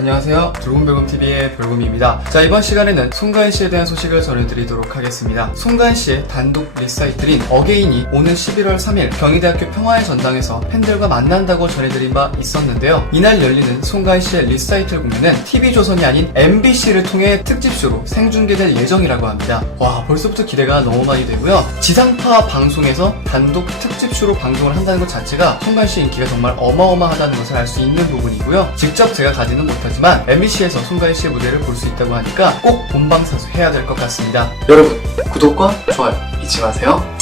안녕하세요. 돌곰별곰TV의 별곰입니다. 자, 이번 시간에는 송가인 씨에 대한 소식을 전해드리도록 하겠습니다. 송가인 씨의 단독 리사이틀인 어게인이 오는 11월 3일 경희대학교 평화의 전당에서 팬들과 만난다고 전해드린 바 있었는데요. 이날 열리는 송가인 씨의 리사이틀 공연은 TV조선이 아닌 MBC를 통해 특집쇼로 생중계될 예정이라고 합니다. 와, 벌써부터 기대가 너무 많이 되고요. 지상파 방송에서 단독 특집쇼로 방송을 한다는 것 자체가 송가인 씨의 인기가 정말 어마어마하다는 것을 알 수 있는 부분이고요. 직접 제가 가지는 못 하지만 MBC에서 송가인 씨의 무대를 볼 수 있다고 하니까 꼭 본방사수 해야 될 것 같습니다. 여러분, 구독과 좋아요 잊지 마세요.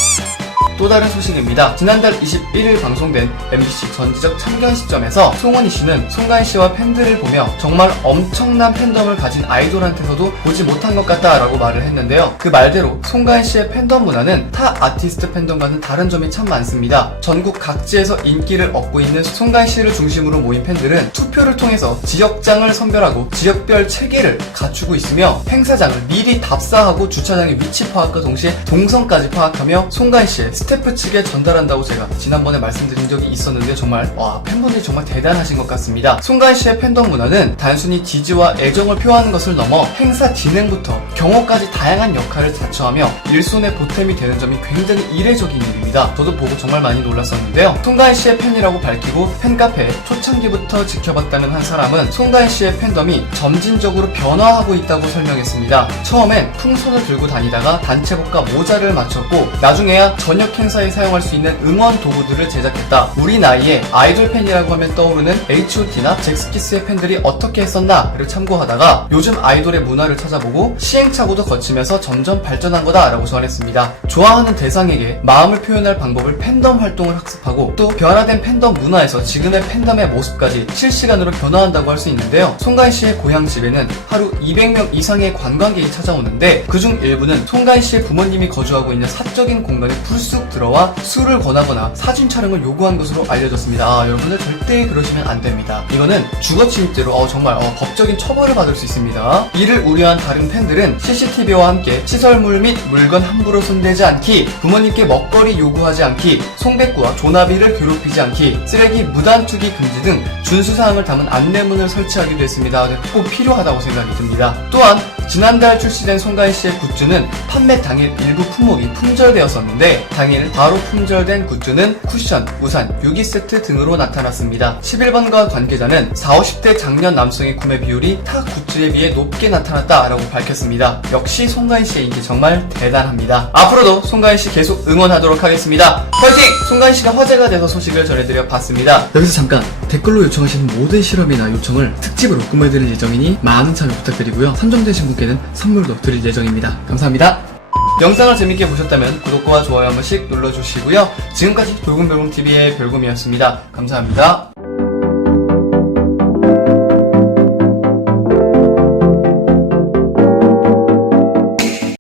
또 다른 소식입니다. 지난달 21일 방송된 MBC 전지적 참견 시점에서 송원희 씨는 송가인 씨와 팬들을 보며 정말 엄청난 팬덤을 가진 아이돌한테서도 보지 못한 것 같다라고 말을 했는데요. 그 말대로 송가인 씨의 팬덤 문화는 타 아티스트 팬덤과는 다른 점이 참 많습니다. 전국 각지에서 인기를 얻고 있는 송가인 씨를 중심으로 모인 팬들은 투표를 통해서 지역장을 선별하고 지역별 체계를 갖추고 있으며 행사장을 미리 답사하고 주차장의 위치 파악과 동시에 동선까지 파악하며 송가인 씨의 스태프 측에 전달한다고 제가 지난번에 말씀드린 적이 있었는데 정말 와 팬분들이 정말 대단하신 것 같습니다. 송가인 씨의 팬덤 문화는 단순히 지지와 애정을 표하는 것을 넘어 행사 진행부터 경호까지 다양한 역할을 자처하며 일손의 보탬이 되는 점이 굉장히 이례적인 일입니다. 저도 보고 정말 많이 놀랐었는데요. 송가인 씨의 팬이라고 밝히고 팬카페 초창기부터 지켜봤다는 한 사람은 송가인 씨의 팬덤이 점진적으로 변화하고 있다고 설명했습니다. 처음엔 풍선을 들고 다니다가 단체복과 모자를 맞췄고 나중에야 저녁 행사에 사용할 수 있는 응원 도구들을 제작했다. 우리 나이에 아이돌 팬이라고 하면 떠오르는 H.O.T나 잭스키스의 팬들이 어떻게 했었나를 참고하다가 요즘 아이돌의 문화를 찾아보고 시행착오도 거치면서 점점 발전한 거다라고 전했습니다. 좋아하는 대상에게 마음을 표현할 방법을 팬덤 활동을 학습하고 또 변화된 팬덤 문화에서 지금의 팬덤의 모습까지 실시간으로 변화한다고 할 수 있는데요. 송가인 씨의 고향 집에는 하루 200명 이상의 관광객이 찾아오는데 그중 일부는 송가인 씨의 부모님이 거주하고 있는 사적인 공간에 불쑥 들어와 술을 권하거나 사진 촬영을 요구한 것으로 알려졌습니다. 아, 여러분들 절대 그러시면 안 됩니다. 이거는 주거 침입죄로 어, 정말 어, 법적인 처벌을 받을 수 있습니다. 이를 우려한 다른 팬들은 CCTV와 함께 시설물 및 물건 함부로 손대지 않기, 부모님께 먹거리 요구하지 않기, 송백구와 조나비를 괴롭히지 않기, 쓰레기 무단 투기 금지 등 준수사항을 담은 안내문을 설치하기도 했습니다. 네, 꼭 필요하다고 생각이 듭니다. 또한 지난달 출시된 송가인 씨의 굿즈는 판매 당일 일부 품목이 품절되었었는데 당일 바로 품절된 굿즈는 쿠션, 우산, 유기 세트 등으로 나타났습니다. 11번가 관계자는 40, 50대 장년 남성의 구매 비율이 타 굿즈에 비해 높게 나타났다라고 밝혔습니다. 역시 송가인 씨의 인기 정말 대단합니다. 앞으로도 송가인 씨 계속 응원하도록 하겠습니다. 파이팅! 송가인 씨가 화제가 돼서 소식을 전해드려 봤습니다. 여기서 잠깐 댓글로 요청하시는 모든 실험이나 요청을 특집으로 꾸며드릴 예정이니 많은 참여 부탁드리고요. 선정되신 분께는 선물도 드릴 예정입니다. 감사합니다. 영상을 재밌게 보셨다면 구독과 좋아요 한 번씩 눌러주시고요. 지금까지 돌곰별곰TV의 별곰이었습니다. 감사합니다.